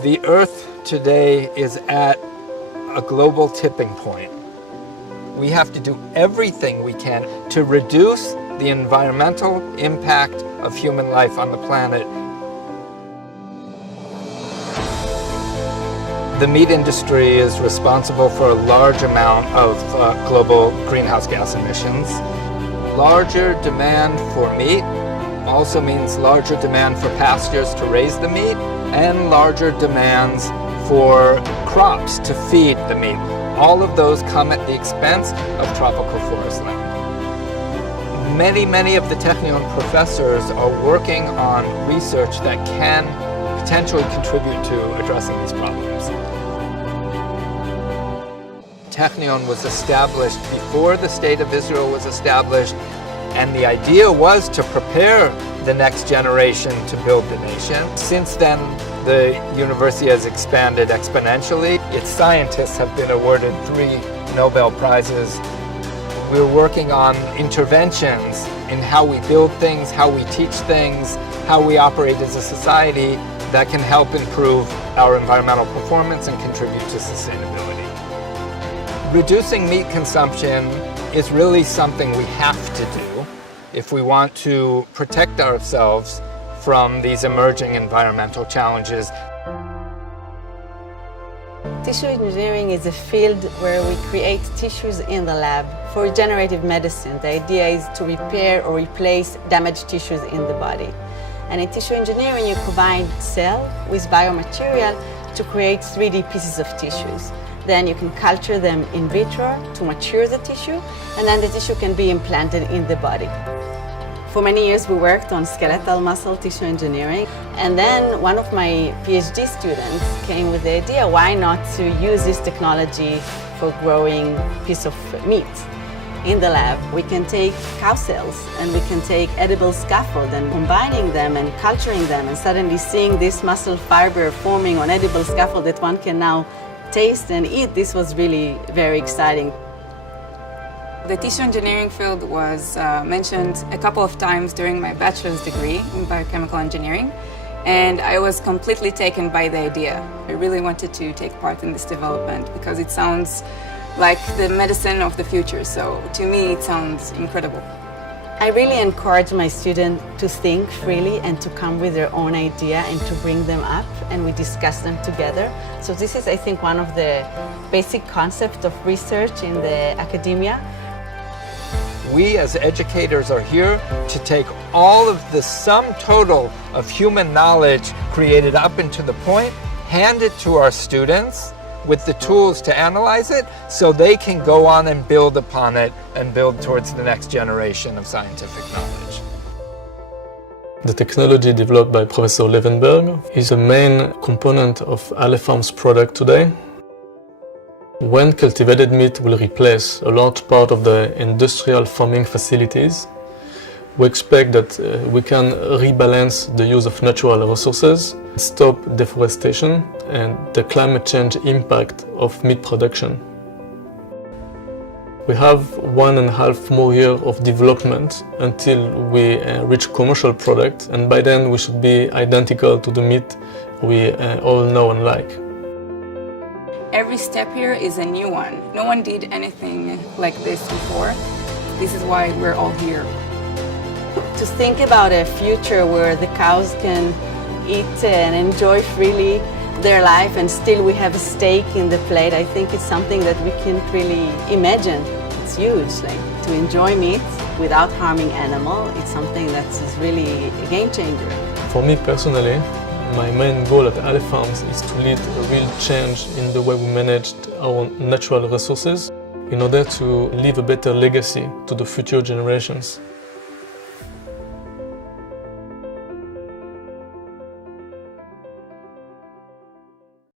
The Earth today is at a global tipping point. We have to do everything we can to reduce the environmental impact of human life on the planet. The meat industry is responsible for a large amount of global greenhouse gas emissions. Larger demand for meat also means larger demand for pastures to raise the meat and larger demands for crops to feed the meat. All of those come at the expense of tropical forest land. Many of the Tekhnion professors are working on research that can potentially contribute to addressing these problems. Tekhnion was established before the State of Israel was established, and the idea was to prepare the next generation to build the nation. Since then, the university has expanded exponentially. Its scientists have been awarded 3 Nobel Prizes. We're working on interventions in how we build things, how we teach things, how we operate as a society that can help improve our environmental performance and contribute to sustainability. Reducing meat consumption is really something we have to do if we want to protect ourselves from these emerging environmental challenges. Tissue engineering is a field where we create tissues in the lab for regenerative medicine. The idea is to repair or replace damaged tissues in the body. And in tissue engineering, you combine cell with biomaterial to create 3D pieces of tissues. Then you can culture them in vitro to mature the tissue, and then the tissue can be implanted in the body. For many years, we worked on skeletal muscle tissue engineering, and then one of my PhD students came with the idea, why not to use this technology for growing piece of meat? In the lab, we can take cow cells and we can take edible scaffold and combining them and culturing them and suddenly seeing this muscle fiber forming on edible scaffold that one can now taste and eat. This was really very exciting. The tissue engineering field was mentioned a couple of times during my bachelor's degree in biochemical engineering, and I was completely taken by the idea. I really wanted to take part in this development because it sounds like the medicine of the future, so to me it sounds incredible. I really encourage my students to think freely and to come with their own idea and to bring them up, and we discuss them together. So this is, I think, one of the basic concepts of research in the academia. We as educators are here to take all of the sum total of human knowledge created up until the point, hand it to our students with the tools to analyze it so they can go on and build upon it and build towards the next generation of scientific knowledge. The technology developed by Professor Levenberg is a main component of Aleph Farms product today. When cultivated meat will replace a large part of the industrial farming facilities, we expect that we can rebalance the use of natural resources, stop deforestation and the climate change impact of meat production. We have 1.5 more years of development until we reach commercial product, and by then we should be identical to the meat we all know and like. Every step here is a new one. No one did anything like this before. This is why we're all here. To think about a future where the cows can eat and enjoy freely their life and still we have a steak in the plate, I think it's something that we can't really imagine. It's huge. Like, to enjoy meat without harming animal, it's something that is really a game changer. For me personally, my main goal at Aleph Farms is to lead a real change in the way we manage our natural resources in order to leave a better legacy to the future generations.